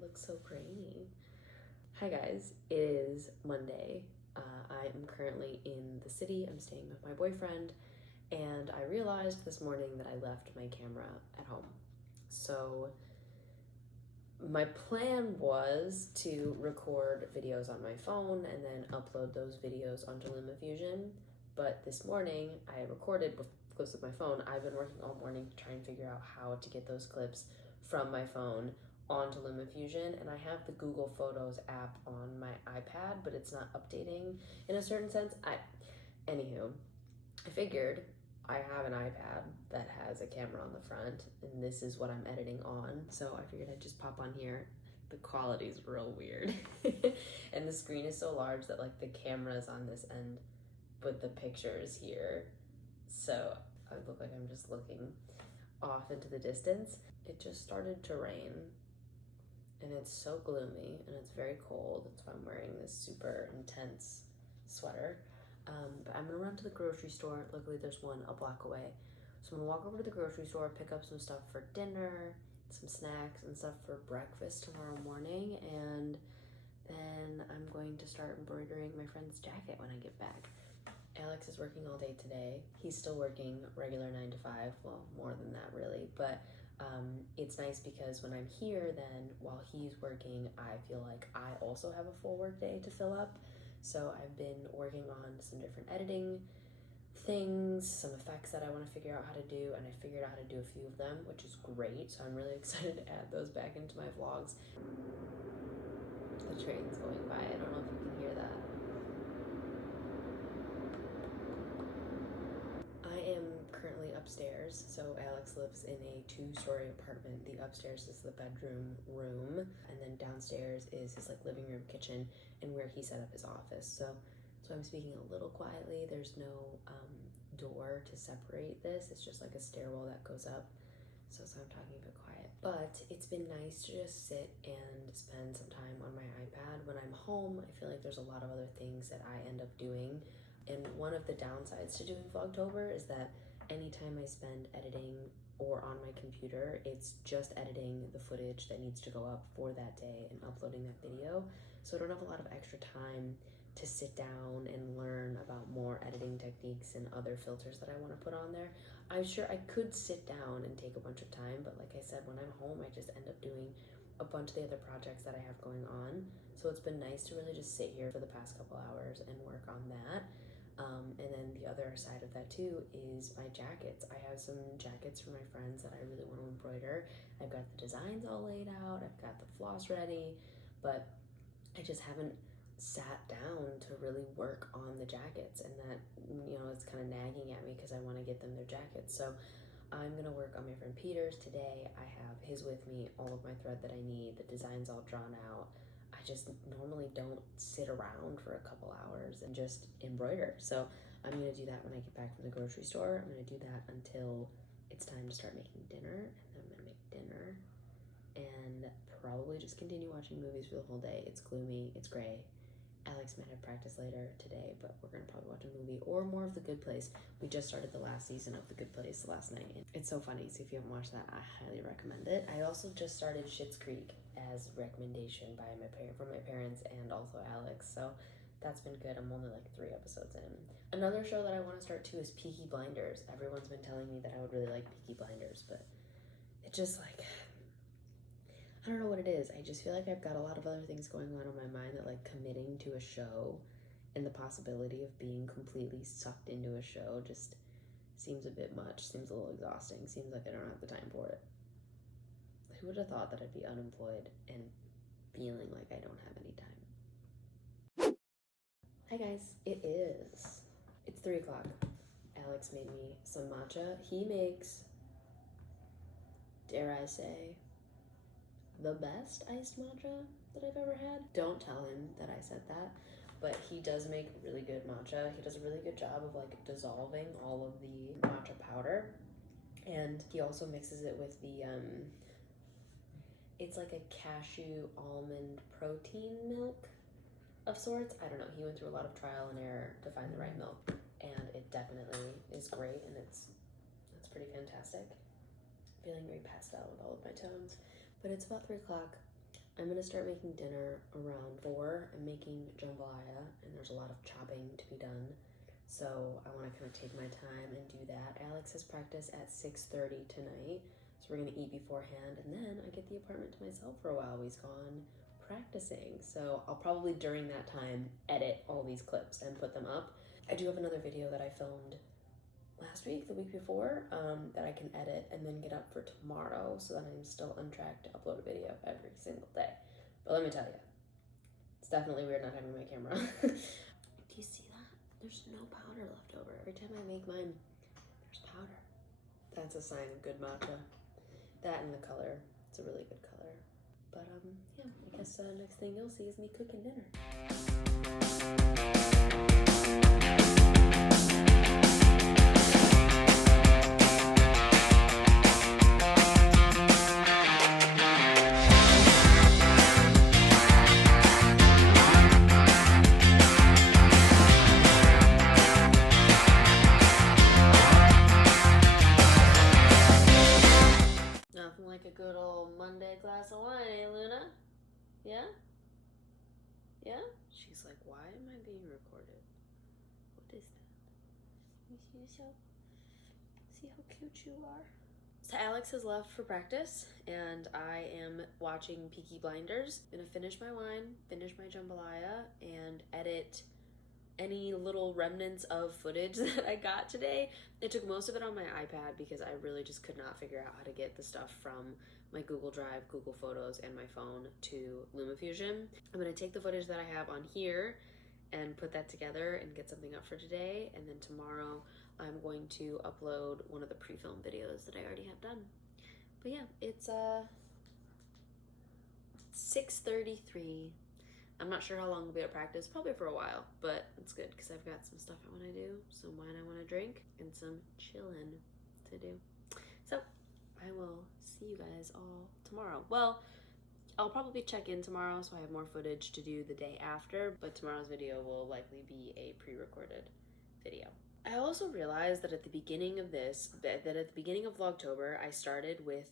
it looks so grainy. Hi guys, it is Monday. I am currently in the city. I'm staying with my boyfriend, and I realized this morning that I left my camera at home. So my plan was to record videos on my phone and then upload those videos onto LumaFusion. But this morning I recorded clips with my phone. I've been working all morning to try and figure out how to get those clips from my phone onto LumaFusion, and I have the Google Photos app on my iPad, but it's not updating in a certain sense. Anywho, I figured I have an iPad that has a camera on the front, and this is what I'm editing on. So I figured I'd just pop on here. The quality is real weird. And the screen is so large that like the camera is on this end, but the picture is here. So I look like I'm just looking off into the distance. It just started to rain, and it's so gloomy, and it's very cold. That's why I'm wearing this super intense sweater. But I'm gonna run to the grocery store. Luckily there's one a block away. So I'm gonna walk over to the grocery store, pick up some stuff for dinner, some snacks and stuff for breakfast tomorrow morning, and then I'm going to start embroidering my friend's jacket when I get back. Alex is working all day today. He's still working regular 9 to 5, well, more than that really, but it's nice because when I'm here, then while he's working, I feel like I also have a full work day to fill up. So I've been working on some different editing things, some effects that I want to figure out how to do, and I figured out how to do a few of them, which is great. So I'm really excited to add those back into my vlogs. The train's going by. I don't know if you can hear that. I am currently upstairs. So Alex lives in a 2-story apartment. The upstairs is the bedroom room, and then downstairs is his like living room, kitchen, and where he set up his office. So I'm speaking a little quietly. There's no door to separate this. It's just like a stairwell that goes up. So I'm talking a bit quiet. But it's been nice to just sit and spend some time on my iPad. When I'm home, I feel like there's a lot of other things that I end up doing. And one of the downsides to doing Vlogtober is that anytime I spend editing or on my computer, it's just editing the footage that needs to go up for that day and uploading that video. So I don't have a lot of extra time to sit down and learn about more editing techniques and other filters that I want to put on there. I'm sure I could sit down and take a bunch of time, but like I said, when I'm home, I just end up doing a bunch of the other projects that I have going on. So it's been nice to really just sit here for the past couple hours and work on that. And then the other side of that too is my jackets. I have some jackets for my friends that I really want to embroider. I've got the designs all laid out, I've got the floss ready, but I just haven't sat down to really work on the jackets, and that, you know, it's kind of nagging at me because I want to get them their jackets. So I'm gonna work on my friend Peter's today. I have his with me, all of my thread that I need, the designs all drawn out. I just normally don't sit around for a couple hours and just embroider. So I'm gonna do that when I get back from the grocery store. I'm gonna do that until it's time to start making dinner, and then I'm gonna make dinner and probably just continue watching movies for the whole day. It's gloomy, it's gray. Alex might have practice later today, but we're gonna probably watch a movie or more of The Good Place. We just started the last season of The Good Place last night. It's so funny, so if you haven't watched that, I highly recommend it. I also just started Schitt's Creek as recommendation by from my parents and also Alex, so that's been good. I'm only like 3 episodes in. Another show that I want to start too is Peaky Blinders. Everyone's been telling me that I would really like Peaky Blinders, but it just like, I don't know what it is. I just feel like I've got a lot of other things going on in my mind that like committing to a show and the possibility of being completely sucked into a show just seems a bit much, seems a little exhausting, seems like I don't have the time for it. Who would have thought that I'd be unemployed and feeling like I don't have any time? Hi guys, it's 3 o'clock. Alex made me some matcha. He makes, dare I say, the best iced matcha that I've ever had. Don't tell him that I said that, but he does make really good matcha. He does a really good job of like dissolving all of the matcha powder, and he also mixes it with the it's like a cashew almond protein milk of sorts. I don't know, he went through a lot of trial and error to find the right milk, and it definitely is great, and it's pretty fantastic. Feeling very pastel with all of my tones. But it's about 3 o'clock. I'm gonna start making dinner around 4. I'm making jambalaya, and there's a lot of chopping to be done. So I wanna kind of take my time and do that. Alex has practice at 6:30 tonight. So we're gonna eat beforehand, and then I get the apartment to myself for a while. He's gone practicing. So I'll probably during that time edit all these clips and put them up. I do have another video that I filmed last week, the week before, that I can edit and then get up for tomorrow so that I'm still on track to upload a video every single day. But let me tell you, it's definitely weird not having my camera on. Do you see that? There's no powder left over. Every time I make mine, there's powder. That's a sign of good matcha. That and the color. It's a really good color. But yeah, I guess next thing you'll see is me cooking dinner. Nothing like a good old Monday glass of wine, eh, Luna? Yeah? Yeah? She's like, why am I being recorded? What is that? See how cute you are? So Alex has left for practice, and I am watching Peaky Blinders. I'm gonna finish my wine, finish my jambalaya, and edit any little remnants of footage that I got today. I took most of it on my iPad because I really just could not figure out how to get the stuff from my Google Drive, Google Photos, and my phone to LumaFusion. I'm gonna take the footage that I have on here and put that together and get something up for today. And then tomorrow I'm going to upload one of the pre-filmed videos that I already have done. But yeah, it's 6:33. I'm not sure how long we'll be at practice, probably for a while, but it's good because I've got some stuff I want to do, some wine I want to drink, and some chillin' to do. So I will see you guys all tomorrow. Well, I'll probably check in tomorrow so I have more footage to do the day after, but tomorrow's video will likely be a pre-recorded video. I also realized that at the beginning of Vlogtober, I started with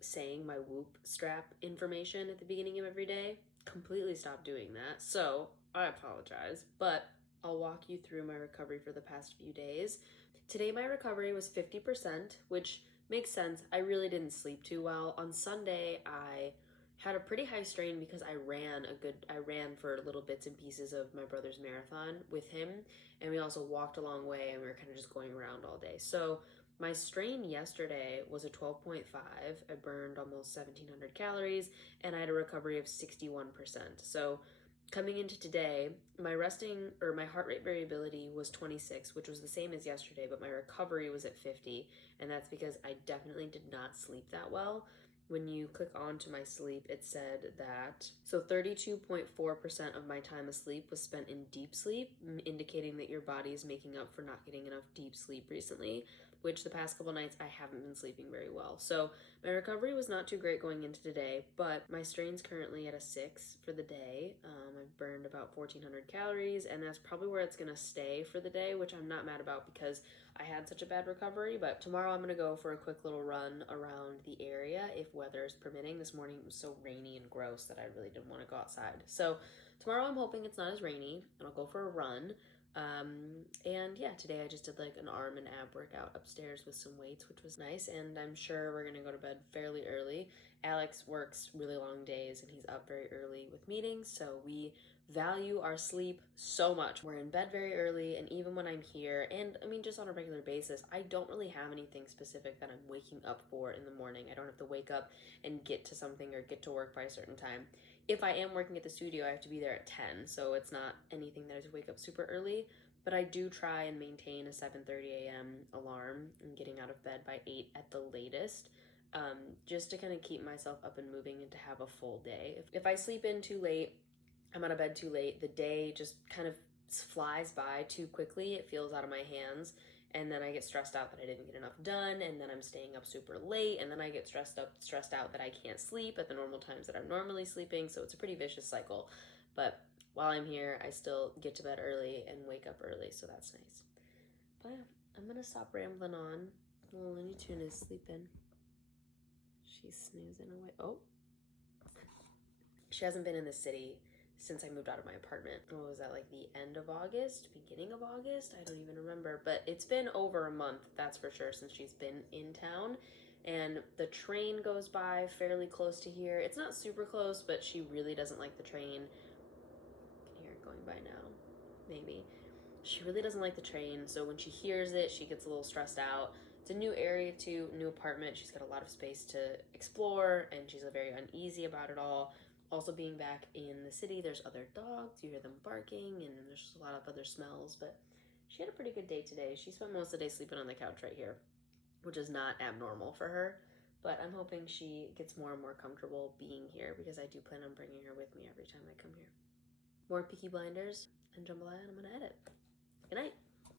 saying my Whoop strap information at the beginning of every day. Completely stopped doing that, so I apologize, but I'll walk you through my recovery for the past few days. Today my recovery was 50%, which makes sense. I really didn't sleep too well. On Sunday I had a pretty high strain because I ran for little bits and pieces of my brother's marathon with him, and we also walked a long way, and we were kind of just going around all day. So my strain yesterday was a 12.5. I burned almost 1,700 calories, and I had a recovery of 61%. So coming into today, my heart rate variability was 26, which was the same as yesterday, but my recovery was at 50, and that's because I definitely did not sleep that well. When you click onto my sleep, it said that, so 32.4% of my time asleep was spent in deep sleep, indicating that your body is making up for not getting enough deep sleep recently, which the past couple nights I haven't been sleeping very well. So my recovery was not too great going into today, but my strain's currently at a 6 for the day. I've burned about 1,400 calories, and that's probably where it's gonna stay for the day, which I'm not mad about because I had such a bad recovery. But tomorrow I'm gonna go for a quick little run around the area if weather is permitting. This morning it was so rainy and gross that I really didn't want to go outside. So tomorrow I'm hoping it's not as rainy, and I'll go for a run. And yeah, today I just did like an arm and ab workout upstairs with some weights, which was nice, and I'm sure we're gonna go to bed fairly early. Alex works really long days and he's up very early with meetings, so we value our sleep so much. We're in bed very early, and even when I'm here, and I mean just on a regular basis, I don't really have anything specific that I'm waking up for in the morning. I don't have to wake up and get to something or get to work by a certain time. If I am working at the studio, I have to be there at 10, so it's not anything that I have to wake up super early, but I do try and maintain a 7:30 a.m. alarm and getting out of bed by 8 at the latest, just to kind of keep myself up and moving and to have a full day. If I sleep in too late, I'm out of bed too late, the day just kind of flies by too quickly. It feels out of my hands, and then I get stressed out that I didn't get enough done, and then I'm staying up super late, and then I get stressed out that I can't sleep at the normal times that I'm normally sleeping, so it's a pretty vicious cycle. But while I'm here, I still get to bed early and wake up early, so that's nice. But yeah, I'm gonna stop rambling on. Little Looney Toon is sleeping. She's snoozing away. Oh, She hasn't been in the city since I moved out of my apartment. What was that, like the end of August, beginning of August? I don't even remember, but it's been over a month, that's for sure, since she's been in town. And the train goes by fairly close to here. It's not super close, but she really doesn't like the train. You can hear it going by now, maybe. She really doesn't like the train, so when she hears it, she gets a little stressed out. It's a new area too, new apartment. She's got a lot of space to explore, and she's very uneasy about it all. Also, being back in the city, there's other dogs. You hear them barking, and there's just a lot of other smells. But she had a pretty good day today. She spent most of the day sleeping on the couch right here, which is not abnormal for her. But I'm hoping she gets more and more comfortable being here because I do plan on bringing her with me every time I come here. More Peaky Blinders and Jambalaya, and I'm going to edit. Good night.